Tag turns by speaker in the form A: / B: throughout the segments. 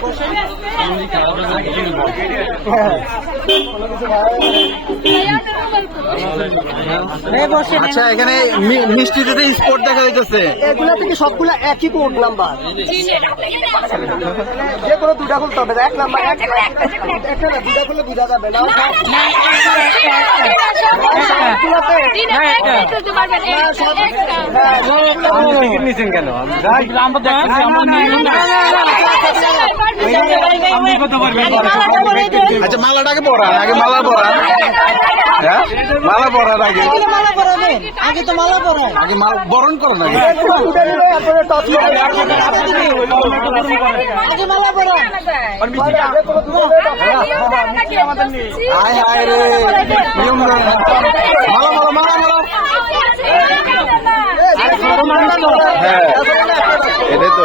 A: বসাই আচ্ছা এখানে মি- মিষ্টি দিতে স্পট দেখা যাইতেছে
B: এগুলা থেকে সবগুলা একই কোড নাম্বার যে কোনো দুটা খুলতে হবে এক নাম্বার এক একটা না দুটা খুলে বোঝা যাবে না
A: নিছেন কেন আচ্ছা মালাটাকে পরান আগে মালা হ্যাঁ মালা পরান আগে।
C: আগে তো মালা পরো
A: আগে মাল বরণ করো না।
C: আগে মালা পরো
A: আয় হায় রে। নিয়ম মালা মালা মালা মালা। হ্যাঁ এটাই তো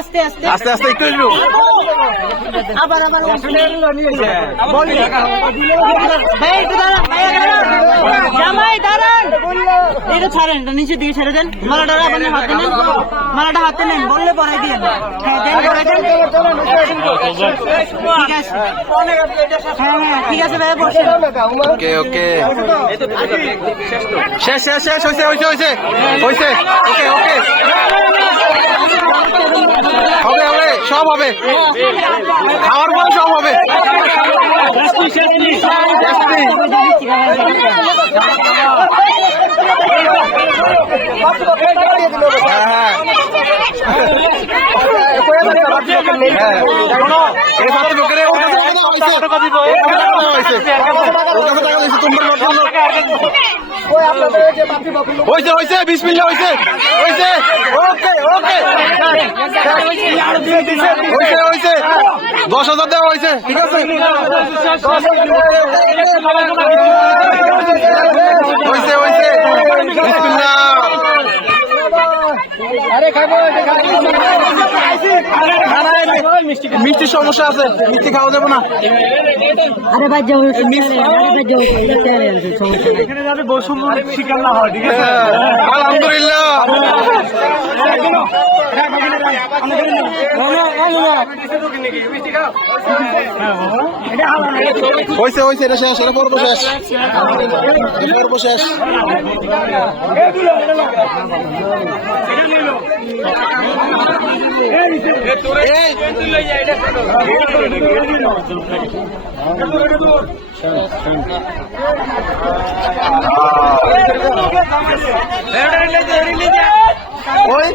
C: আস্তে আস্তে।
A: আস্তে আস্তে একটু একটু
C: আবার আবার ভাই একটু দাঁড়ান ভাই জামাই দাঁড়ান। এটা ছাড়েন এটা নিচের দিকে ছেড়ে দেন। মালাটা আপনি হাতে নেন। মালাটা হাতে নেন বললে পরে দিয়ে হ্যাঁ দেন পরে দেন। ঠিক আছে। হ্যাঁ হ্যাঁ ঠিক আছে ভাই বসেন।
A: ওকে ওকে। শেষ শেষ শেষ হয়েছে হয়েছে হয়েছে। হয়েছে। ওকে।
B: আপনাদের যে বাকি বাকি লোক
A: হয়েছে হয়েছে বিশ মিনিট হয়েছে। হয়েছে ওকে ওকে। দশ হাজার দেওয়া হয়েছে ঠিক আছে। হয়েছে হয়েছে মিষ্টির সমস্যা আছে মিষ্টি খাওয়া যাবে না।
C: আরে ভাই নাই
A: হ্যাঁ, আলহামদুলিল্লাহ। হয়েছে হয়েছে এটা শেষ এটা পর্ব শেষ পর্ব শেষ ওই